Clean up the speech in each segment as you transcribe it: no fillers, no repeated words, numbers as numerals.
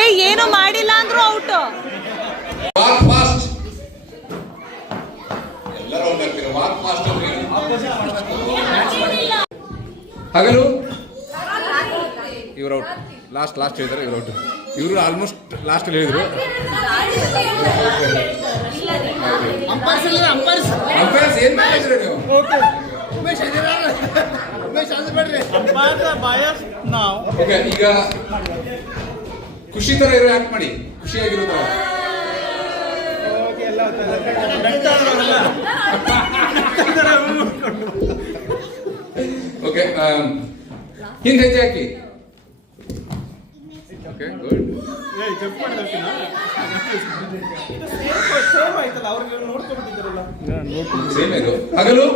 ಏ ಏನು ಮಾಡಿಲ್ಲ ಅಂದ್ರು ಔಟ್. Walk fast. ಎಲ್ಲರೂ ಔಟ್ ಆಗ್ತೀರಾ. ವಾಕ್ ಫಾಸ್ಟ್ ಅಂದ್ರೆ ಹಗಲು ಇವ್ರು ಔಟ್. ಲಾಸ್ಟ್ ಹೇಳಿದ್ರೆ ಇವ್ರು ಔಟ್. ಇವರು ಆಲ್ಮೋಸ್ಟ್ ಲಾಸ್ಟ್ ಅಲ್ಲಿ ಹೇಳಿದ್ರು. ಅಂಪೈರ್ಸ್ ಏನ್ ಮಾಡಿದ್ರಿ ನೀವು? ಓಕೆ, ಈಗ ಖುಷಿ ತರ ಇರೋ ಆಕ್ಟ್ ಮಾಡಿ, ಖುಷಿಯಾಗಿರೋ ತರ. ಓಕೆ, ಹಿಂದೆ ಹೆಜ್ಜೆ ಹಾಕಿ. Okay, good. ಸೇಮ್ ಇದು. ಹಗಲು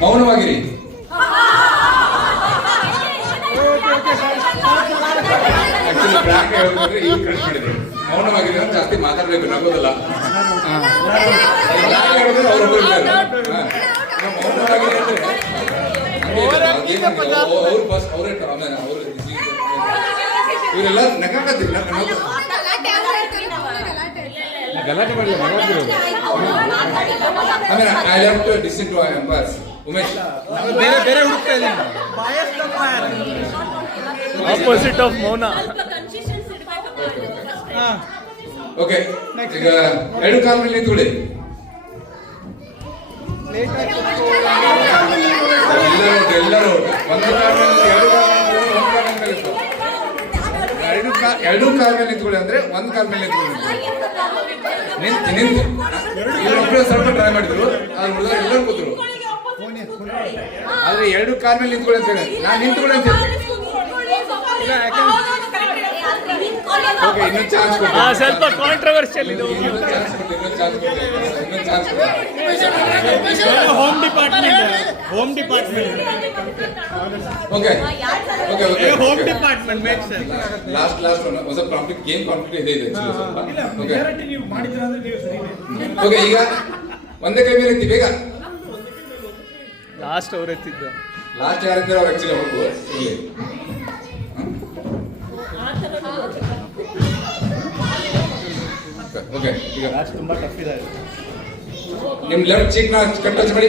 ಮೌನವಾಗಿರಿ. ಮೌನವಾಗಿರಿ ಅಂದ್ರೆ ಜಾಸ್ತಿ ಮಾತಾಡ್ಬೇಕು, ನಗೋದಲ್ಲ. ಮೌನವಾಗಿರಿ ಅಂದ್ರೆ ಇವರೆಲ್ಲ ನಗಾಕತ್ತಿಲ್ಲ. ಗಲಾಟೆ ಮಾಡಲಿ, ಆಮೇಲೆ I leave to decision to umpires. Umesh ಬೇರೆ ಹುಡುಕ್ತಾ ಇದ್ದೀನಿ. ಆಪೋಸಿಟ್ ಆಫ್ ಮೌನ. ಓಕೆ, ಈಗ ಎರಡು ಕಾಲ ಮೇಲೆ ನಿಂತ್ಕೊಳ್ಳಿ. ಎಲ್ಲರೂ ಒಂದು ಕಾಲ ಮೇಲೆ ಎರಡು ಕಾಲ ಮೇಲೆ ನಿಂತ್ಕೊಳ್ಳಿ. ಅಂದ್ರೆ ಒಂದು ಕಾಲ ಮೇಲೆ ನಿಂತು ಇವ್ರೊಬ್ಬರು ಸ್ವಲ್ಪ ಟ್ರೈ ಮಾಡಿದ್ರು, ಅದ್ರ ಎಲ್ಲರೂ ಕೂತರು. ಆದ್ರೆ ಎರಡು ಕಾಲ ಮೇಲೆ ನಿಂತ್ಕೊಳ್ಳಿ ಅಂತ ಹೇಳಿ ನಾನು ನಿಂತ್ಕೊಳ್ಳಿ ಅಂತ ಹೇಳಿ. ಓಕೆ, ಇನ್ನೊಂದು ಚಾನ್ಸ್ ಕೊಡಿ. ಸ್ವಲ್ಪ ಕಾಂಟ್ರವರ್ಷಿಯಲ್ ಇದು. Home department. Okay, home department make sense. Last ಹೊಸ ಕಾನ್ಫ್ಲಿಕ್ಟ್, ಗೇಮ್ ಕಾನ್ಫ್ಲಿಕ್ಟ್ ಇದೆ ಸ್ವಲ್ಪ. ಓಕೆ, ಈಗ ಒಂದೇ ಕೈ ಮೇಲೆ ಎತ್ತಿ ಬೇಗ. ಲಾಸ್ಟ್ ಅವ್ರು ಎತ್ತಿದ್ದು. ಲಾಸ್ಟ್ ಯಾರಿದ್ದಾರೆ ಅವ್ರು ಆಕ್ಚುಲಿ ಹೋಗು. ಓಕೆ, ಈಗ ಲಾಸ್ಟ್ ತುಂಬಾ ಟಫ್ ಇದೆ. ನಿಮ್ ಲೆಫ್ಟ್ ಚೀಕ್ ನ ಟಚ್ ಮಾಡಿ.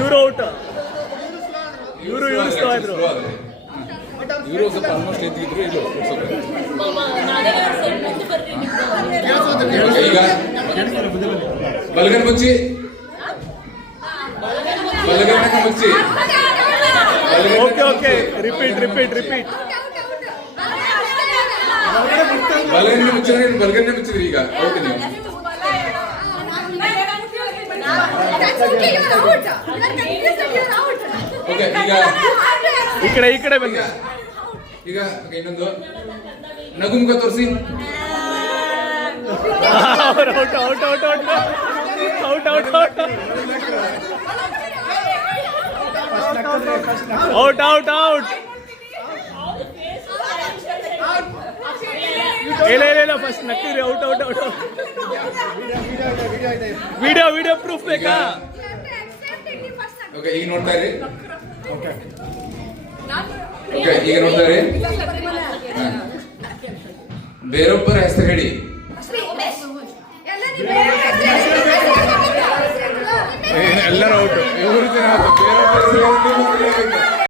ಇವರು ಔಟ್. ಇವರು ಸ್ಲೋ ಆದ್ರು. ಇವರು ಸ್ವಲ್ಪ ಆಲ್ಮೋಸ್ಟ್ ಎತ್ತಿದ್ರು. ಇದು ಈಗ ಬಲಗನ್ ಮುಚ್ಚಿ, ಬಲಗನ್ನ ಮುಚ್ಚಿ. Okay, repeat. ಬಲಗನ್ನ ಮುಚ್ಚಿದ್ರೆ ಬಲಗನ್ನೇ ಮುಚ್ಚಿದ್ರಿ. ಈಗ ಓಕೆ, ನೀವು ಓಕೆ, ಈಗ ಈ ಕಡೆ ಬನ್ನಿ. ಈಗ ಇನ್ನೊಂದು ನಗುಮುಖ ತೋರಿಸಿ. ಔಟ್. ಇಲ್ಲ ಫಸ್ಟ್ ನಕ್ಕಿರಿ. ಔಟ್. ವಿಡಿಯೋ ಪ್ರೂಫ್ ಬೇಕಾ? ಓಕೆ, ಈಗ ನೋಡ್ತಾ ಇರಿ. ಓಕೆ, ಈಗ ನೋಡ್ತಾ ಇರಿ. ಬೇರೊಬ್ಬರ ಹೆಸರು ಹೇಳಿ. ಎಲ್ಲರೂ ಔಟ್.